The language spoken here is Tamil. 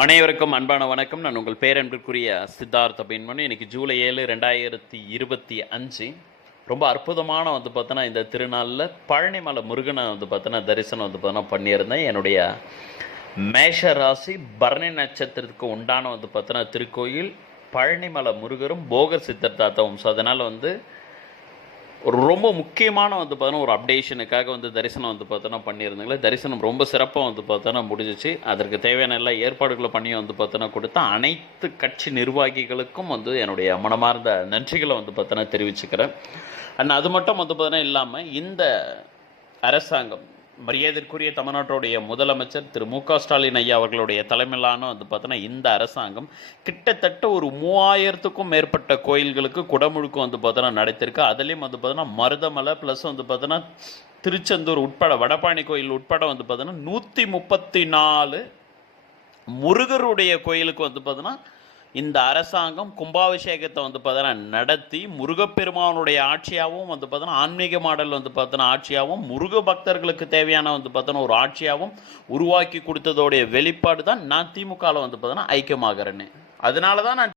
அனைவருக்கும் அன்பான வணக்கம். நான் உங்கள் பேரன்பிற்குரிய சித்தார்த்த பெண்மணி. இன்றைக்கி ஜூலை 7, 2025. ரொம்ப அற்புதமான பார்த்தோன்னா இந்த திருநாளில் பழனிமலை முருகனை பார்த்தோன்னா தரிசனம் பார்த்தோன்னா பண்ணியிருந்தேன். என்னுடைய மேஷ ராசி பரணி நட்சத்திரத்துக்கு உண்டான பார்த்தோன்னா திருக்கோயில் பழனிமலை முருகரும் போகர் சித்தர் தாத்தாவும். ஸோ அதனால் ஒரு ரொம்ப முக்கியமான பார்த்தோன்னா ஒரு அப்டேஷனுக்காக தரிசனம் பார்த்தோன்னா பண்ணியிருந்தாங்களே. தரிசனம் ரொம்ப சிறப்பாக பார்த்தோன்னா முடிஞ்சிச்சு. அதற்கு தேவையான எல்லா ஏற்பாடுகளை பண்ணி பார்த்தோன்னா கொடுத்தா அனைத்து கட்சி நிர்வாகிகளுக்கும் என்னுடைய மனமார்ந்த நன்றிகளை பார்த்தோன்னா தெரிவிச்சுக்கிறேன். அண்ட் அது மட்டும் பார்த்தோன்னா இல்லாமல் இந்த அரசாங்கம் மரியாதைக்குரிய தமிழ்நாட்டுடைய முதலமைச்சர் திரு மு.க. ஸ்டாலின் ஐயா அவர்களுடைய தலைமையிலான பார்த்தோன்னா இந்த அரசாங்கம் கிட்டத்தட்ட ஒரு 3000க்கும் மேற்பட்ட கோயில்களுக்கு குடமுழுக்கு பார்த்தோன்னா நடத்திருக்கு. அதுலேயும் பார்த்தோன்னா மருதமலை ப்ளஸ் பார்த்தோன்னா திருச்செந்தூர் உட்பட வடபழனி கோயில் உட்பட பார்த்தோன்னா 134 முருகருடைய கோயிலுக்கு பார்த்தோன்னா இந்த அரசாங்கம் கும்பாபிஷேகத்தை பார்த்தோன்னா நடத்தி முருகப்பெருமானுடைய ஆட்சியாகவும் பார்த்தோன்னா ஆன்மீக மாடல் பார்த்தோன்னா ஆட்சியாகவும் முருக பக்தர்களுக்கு தேவையான பார்த்தோன்னா ஒரு ஆட்சியாகவும் உருவாக்கி கொடுத்ததோடைய வெளிப்பாடு தான் நான் திமுகவில் பார்த்தோன்னா ஐக்கியமாகறேன்னு. அதனால தான் நான்